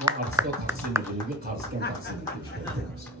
ما قرضا تقسیم می‌کنیم، قرض کم تقسیم می‌کنیم.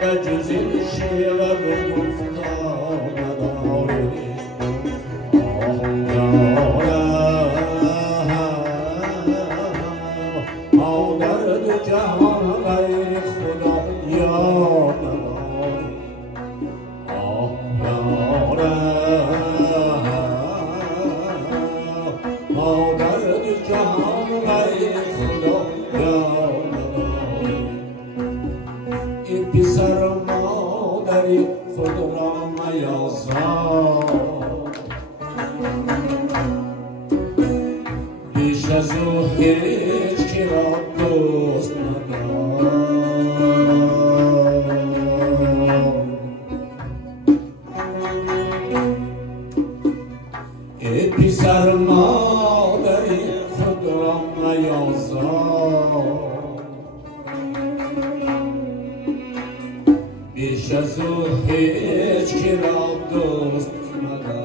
به جز این شیوه و گفتار نداری در دو جهان غیر خدا یار نداری در دو جهان غیر خدا یار نداری این پسر مادری خود را میازار بیش از او هیچ که را دوست ندار ای پسر مادری خود را میازار بیش از او هیچ که را دوست ندار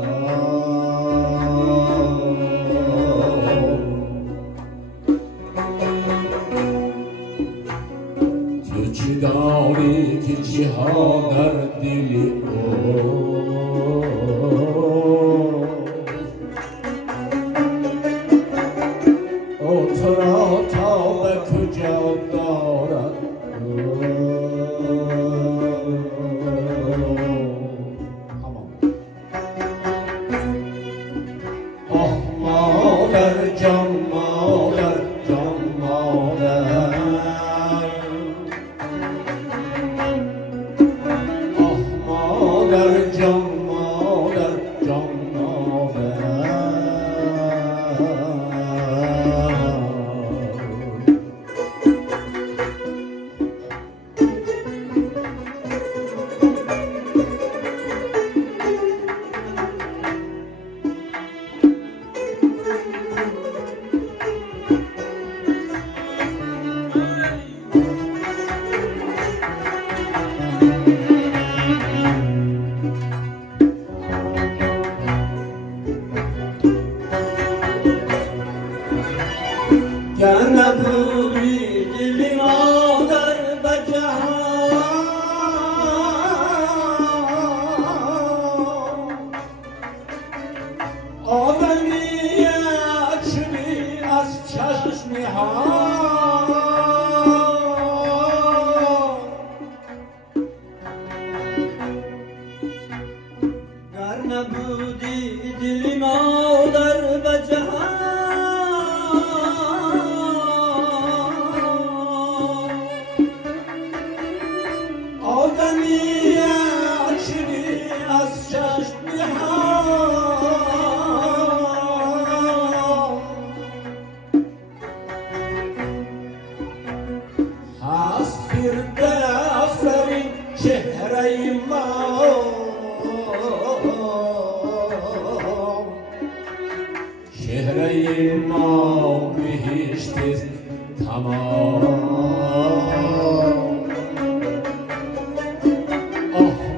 تو چی داری که چی ها در دل او تو را تا به کجا دارد مادر جان مادر جان مادر مادر جان مادر جان مادر گر نبودی دل مادر به جهان آدمیت شدی از چشم ها گر نبودی دل مادر به جهان آدمیت شدی از چشم ها هست فرده آفرین چهره ما چهره ما بهشت است تمام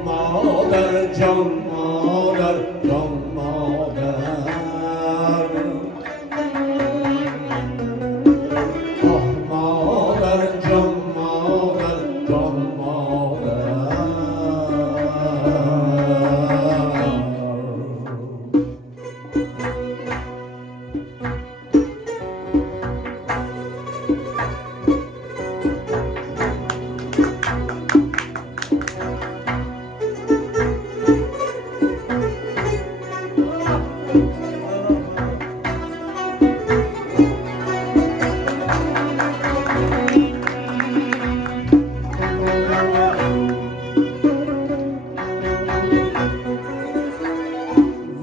مادر جان مادر جان مادر مادر جان مادر جان مادر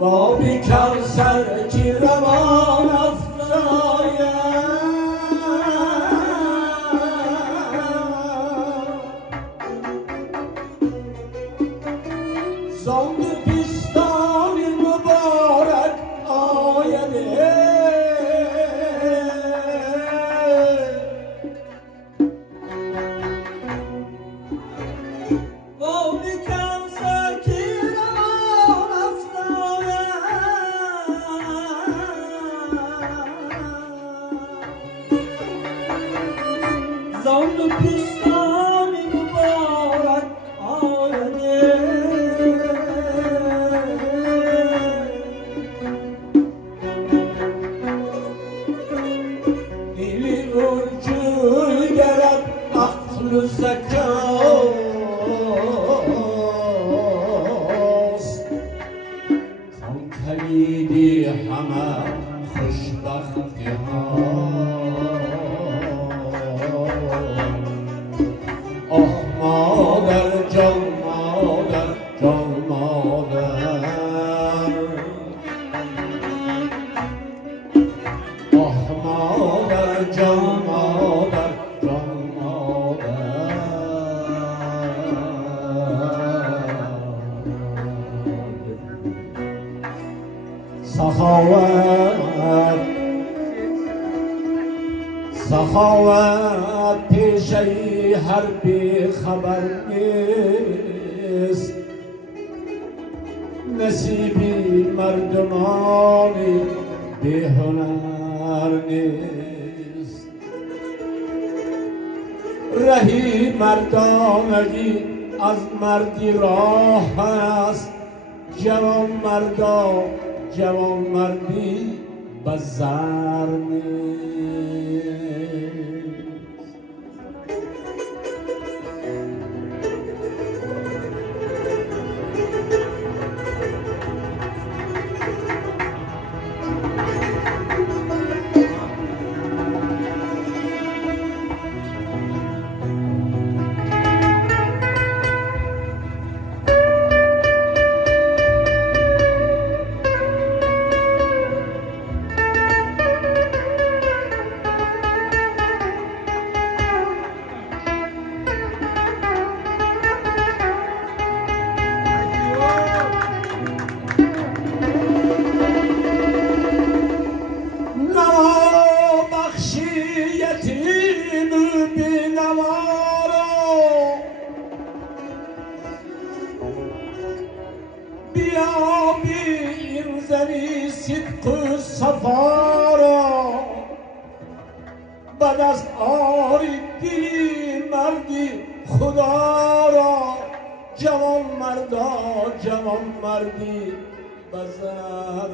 و بی کوثر که روان افزاید زان پستان مبارک آیده زان پستان مبارک و زکاست آن کلیدی همه خوشبختی ها آه مادر جان مادر جان مادر آه مادر جان مادر جان مادر سخاوت پیشه هر بی خبر نیست نصیبی مردمانی بی هنر نیست رهی مردانگی از مردی راه است جوان مردا جوان مردی بزر نیست صدق و صفا را به دست آری دلی مردی خدا را جوان مردا جوان مردی بزر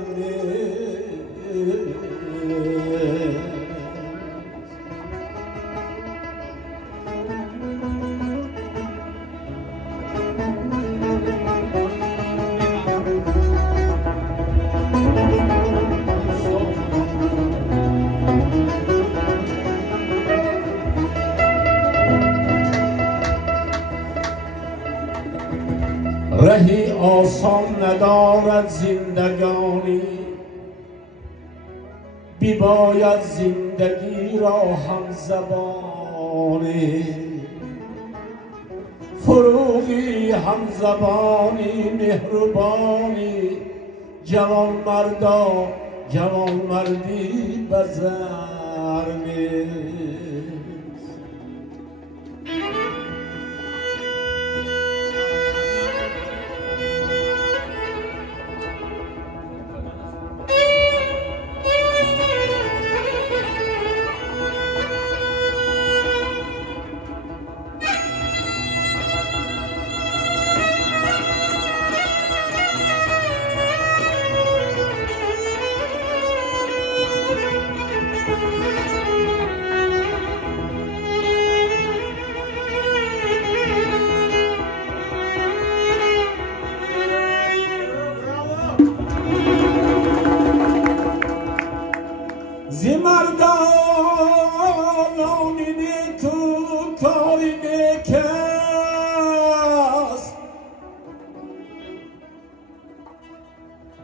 رهی آسان ندارد زندگانی بیباید زندگی را هم زبانی فروغی هم زبانی مهربانی جوان مردا جوان مردی بزر نیست زی مردانانی نیکو کاری نیکست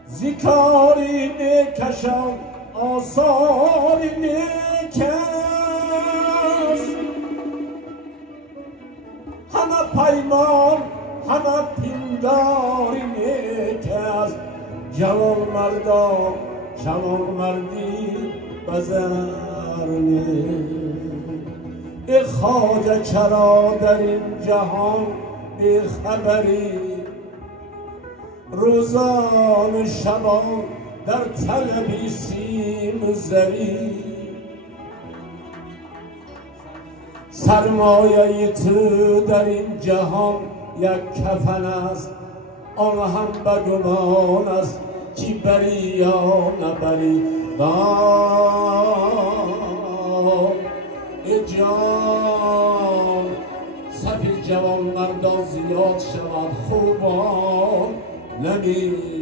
زی کاری نیکشان آثاری نیکست همه پیمان همه پینداری نیکست جوان مردا جوان مردی بزر ای خواجه چرا در این جهان بی خبری روزان و شبان در طلبی سیم و زری سرمایه تو در این جهان یک کفن است آن هم به گمان است چی بری یا نبری ای جان جوان مردا زیاد شود خوبان نمی